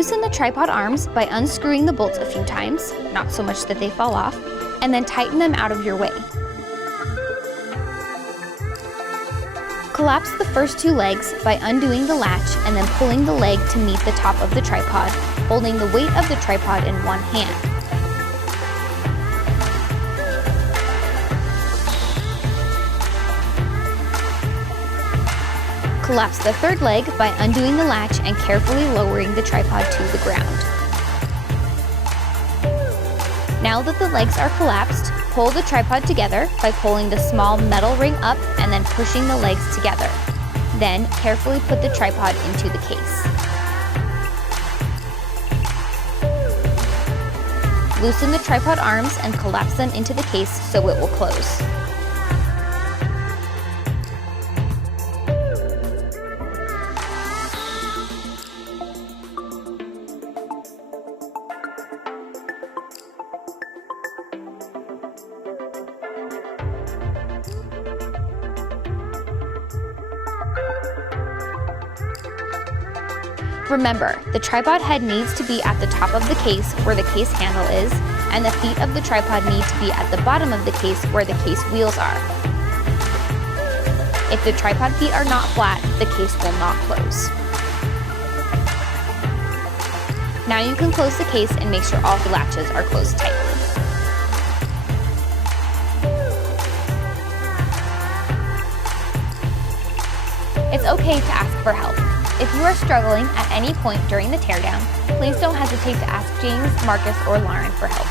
Loosen the tripod arms by unscrewing the bolts a few times, not so much that they fall off, and then tighten them out of your way. Collapse the first two legs by undoing the latch and then pulling the leg to meet the top of the tripod, holding the weight of the tripod in one hand. Collapse the third leg by undoing the latch and carefully lowering the tripod to the ground. Now that the legs are collapsed, pull the tripod together by pulling the small metal ring up and then pushing the legs together. Then, carefully put the tripod into the case. Loosen the tripod arms and collapse them into the case so it will close. Remember, the tripod head needs to be at the top of the case where the case handle is, and the feet of the tripod need to be at the bottom of the case where the case wheels are. If the tripod feet are not flat, the case will not close. Now you can close the case and make sure all the latches are closed tightly. It's okay to ask for help. If you are struggling at any point during the teardown, please don't hesitate to ask James, Marcus, or Lauren for help.